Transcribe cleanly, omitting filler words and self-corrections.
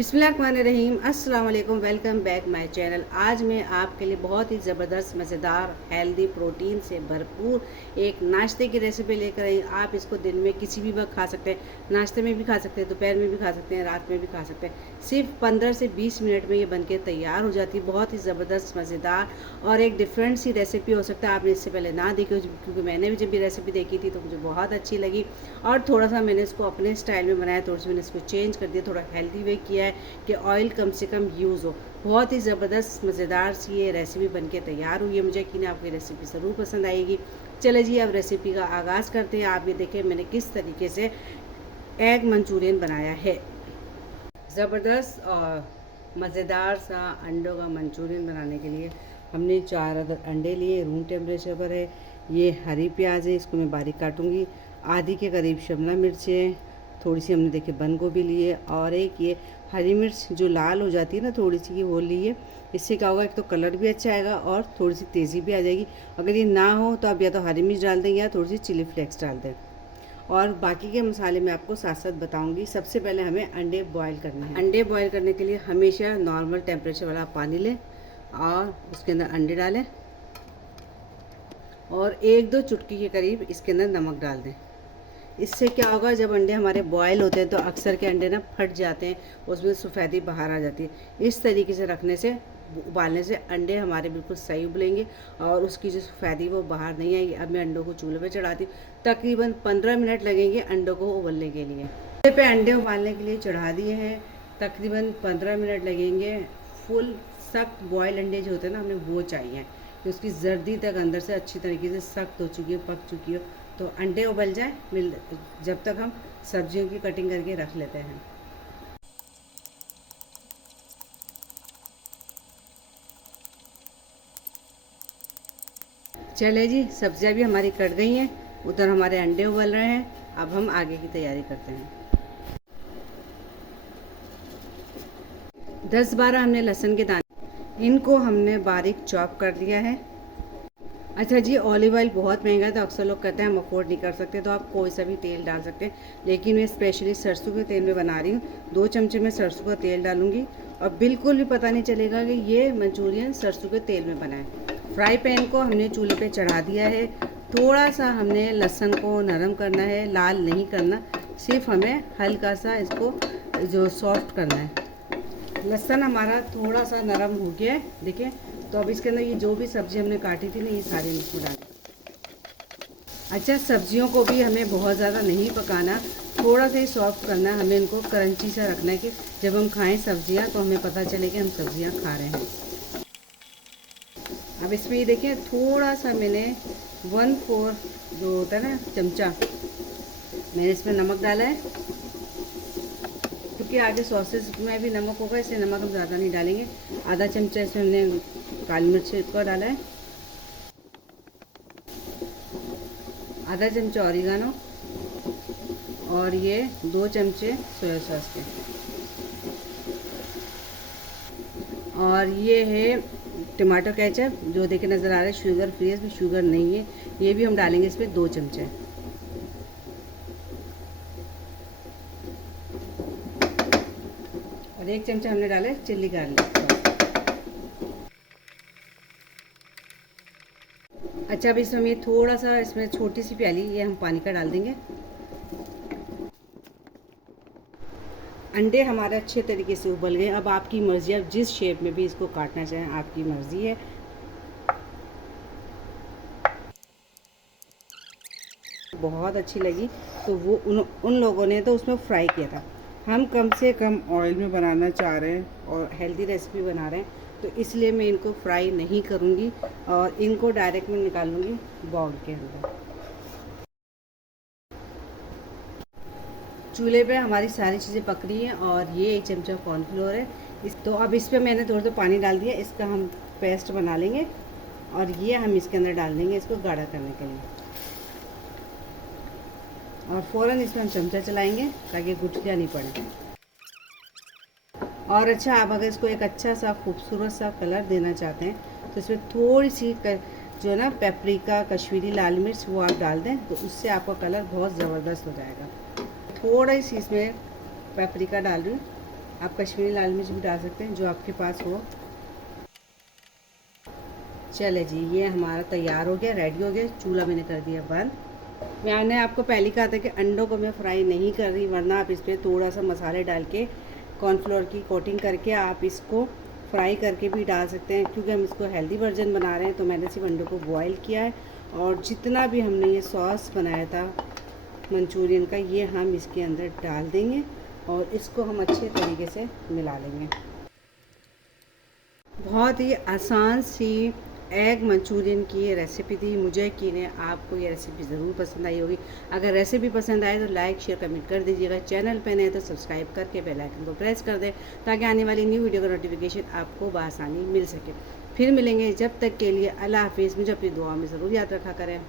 बिस्मिल्लाहिर्रहमानिर्रहीम, अस्सलाम वालेकुम। Welcome back my channel. आज मैं आपके लिए बहुत ही ज़बरदस्त, मज़ेदार, हेल्दी, प्रोटीन से भरपूर एक नाश्ते की रेसिपी लेकर आई। आप इसको दिन में किसी भी वक्त खा सकते हैं, नाश्ते में भी खा सकते हैं, दोपहर में भी खा सकते हैं, रात में भी खा सकते हैं। सिर्फ 15 से 20 मिनट में ये बनके तैयार हो जाती है। बहुत ही ज़बरदस्त, मज़ेदार और एक डिफरेंट सी रेसिपी हो सकता है आपने इससे पहले ना देखी हो, क्योंकि मैंने भी जब ये रेसिपी देखी थी तो मुझे बहुत अच्छी लगी और थोड़ा सा मैंने इसको अपने स्टाइल में बनाया, थोड़ा सा मैंने इसको चेंज कर दिया, थोड़ा हेल्दी वे किया है कि ऑयल कम से कम यूज़ हो। बहुत ही ज़बरदस्त, मज़ेदार सी ये रेसिपी बनके तैयार हुई है। मुझे यकीन है आपको ये रेसिपी ज़रूर पसंद आएगी। चले जी, अब रेसिपी का आगाज़ करते हैं। आप ये देखें मैंने किस तरीके से एग मंचूरियन बनाया है। ज़बरदस्त और मज़ेदार सा अंडों का मंचूरियन बनाने के लिए हमने 4 अदर अंडे लिए, रूम टेम्परेचर पर है। ये हरी प्याज है, इसको मैं बारीक काटूंगी। आधी के करीब शिमला मिर्च है, थोड़ी सी हमने देखिए बंद गोभी ली है और एक ये हरी मिर्च जो लाल हो जाती है ना थोड़ी सी, ये वो ली है। इससे क्या होगा, एक तो कलर भी अच्छा आएगा और थोड़ी सी तेज़ी भी आ जाएगी। अगर ये ना हो तो आप या तो हरी मिर्च डाल दें या थोड़ी सी चिली फ्लेक्स डाल दें। और बाकी के मसाले मैं आपको साथ साथ बताऊंगी। सबसे पहले हमें अंडे बॉईल करने हैं। अंडे बॉईल करने के लिए हमेशा नॉर्मल टेम्परेचर वाला पानी लें और उसके अंदर अंडे डालें और 1-2 चुटकी के करीब इसके अंदर नमक डाल दें। इससे क्या होगा, जब अंडे हमारे बॉयल होते हैं तो अक्सर के अंडे ना फट जाते हैं, उसमें सफ़ेदी बाहर आ जाती है। इस तरीके से रखने से, उबालने से अंडे हमारे बिल्कुल सही उबलेंगे और उसकी जो सफ़ेदी वो बाहर नहीं आएगी। अब मैं अंडों को चूल्हे पे चढ़ाती हूँ। तकरीबन 15 मिनट लगेंगे अंडों को उबलने के लिए। चूल्हे पे अंडे उबालने के लिए चढ़ा दिए हैं, तकरीबन 15 मिनट लगेंगे। फुल सख्त बॉयल अंडे जो होते हैं ना, हमें वो चाहिए कि उसकी जर्दी तक अंदर से अच्छी तरीके से सख्त हो चुकी हो, पक चुकी हो, तो अंडे उबल जाए जब तक हम सब्जियों की कटिंग करके रख लेते हैं। चले जी, सब्जियां भी हमारी कट गई हैं, उधर हमारे अंडे उबल रहे हैं। अब हम आगे की तैयारी करते हैं। 10-12 हमने लहसुन के दाने, इनको हमने बारीक चॉप कर दिया है। अच्छा जी, ऑलिव ऑयल बहुत महंगा है तो अक्सर लोग कहते हैं हम अफोर्ड नहीं कर सकते, तो आप कोई सा भी तेल डाल सकते हैं, लेकिन मैं स्पेशली सरसों के तेल में बना रही हूँ। 2 चमचे में सरसों का तेल डालूंगी और बिल्कुल भी पता नहीं चलेगा कि ये मंचूरियन सरसों के तेल में बना है। फ्राई पैन को हमने चूल्हे पे चढ़ा दिया है। थोड़ा सा हमने लहसुन को नरम करना है, लाल नहीं करना, सिर्फ हमें हल्का सा इसको जो सॉफ्ट करना है। लहसुन हमारा थोड़ा सा नरम हो गया है, देखिए। तो अब इसके अंदर ये जो भी सब्जी हमने काटी थी ना, ये सारी इसमें डालें। अच्छा, सब्जियों को भी हमें बहुत ज़्यादा नहीं पकाना, थोड़ा सा ही सॉफ्ट करना है। हमें इनको क्रंची सा रखना है कि जब हम खाएं सब्जियां तो हमें पता चले कि हम सब्जियां खा रहे हैं। अब इसमें ये देखिए, थोड़ा सा मैंने 1/4 जो होता है ना चमचा, मैंने इसमें नमक डाला है, क्योंकि आगे सॉसेस में भी नमक होगा, इसलिए नमक हम ज़्यादा नहीं डालेंगे। आधा चमचा इसमें हमने काली मिर्च का डाला है, आधा चमचा ऑरिगानो और ये 2 चमचे सोया सॉस के, और ये है टमाटो केचप जो देखे नज़र आ रहा है, शुगर फ्री है, इसमें शुगर नहीं है। ये भी हम डालेंगे इसमें 2 चमचे। और 1 चमचा हमने डाले चिल्ली गार्लिक। अच्छा, अब इसमें ये थोड़ा सा, इसमें छोटी सी प्याली ये हम पानी का डाल देंगे। अंडे हमारे अच्छे तरीके से उबल गए। अब आपकी मर्ज़ी, आप जिस शेप में भी इसको काटना चाहें आपकी मर्ज़ी है। बहुत अच्छी लगी तो वो उन लोगों ने तो उसमें फ्राई किया था। हम कम से कम ऑयल में बनाना चाह रहे हैं और हेल्दी रेसिपी बना रहे हैं, तो इसलिए मैं इनको फ्राई नहीं करूँगी और इनको डायरेक्ट मैं निकालूँगी बाउल के अंदर। चूल्हे पे हमारी सारी चीज़ें पक रही हैं और ये 1 चमचा कॉर्नफ्लोर है। तो अब इस पर मैंने थोड़ा सा पानी डाल दिया, इसका हम पेस्ट बना लेंगे और ये हम इसके अंदर डाल देंगे इसको गाढ़ा करने के लिए। और फ़ौरन इसमें हम चमचा चलाएंगे ताकि गुठलियाँ नहीं पड़े। और अच्छा, आप अगर इसको एक अच्छा सा खूबसूरत सा कलर देना चाहते हैं तो इसमें थोड़ी सी जो है ना पेपरिका, कश्मीरी लाल मिर्च, वो आप डाल दें तो उससे आपका कलर बहुत ज़बरदस्त हो जाएगा। थोड़ी सी इसमें पेपरिका डाल रही हूँ आप कश्मीरी लाल मिर्च भी डाल सकते हैं, जो आपके पास हो। चले जी, ये हमारा तैयार हो गया, रेडी हो गया। चूल्हा मैंने कर दिया बंद। मैंने आपको पहले कहा था कि अंडों को मैं फ्राई नहीं कर रही, वरना आप इस पर थोड़ा सा मसाले डाल के कॉर्नफ्लोर की कोटिंग करके आप इसको फ्राई करके भी डाल सकते हैं। क्योंकि हम इसको हेल्दी वर्जन बना रहे हैं, तो मैंने सिर्फ अंडों को बॉईल किया है। और जितना भी हमने ये सॉस बनाया था मंचूरियन का, ये हम इसके अंदर डाल देंगे और इसको हम अच्छे तरीके से मिला लेंगे। बहुत ही आसान सी एग मंचूरियन की ये रेसिपी थी। मुझे यकीन है आपको ये रेसिपी ज़रूर पसंद आई होगी। अगर रेसिपी पसंद आए तो लाइक शेयर कमेंट कर दीजिएगा। चैनल पे नए तो सब्सक्राइब करके बेल आइकन को प्रेस कर दें, ताकि आने वाली न्यू वीडियो का नोटिफिकेशन आपको बआसानी मिल सके। फिर मिलेंगे, जब तक के लिए अल्लाह हाफिज़। मुझे अपनी दुआ में ज़रूर याद रखा करें।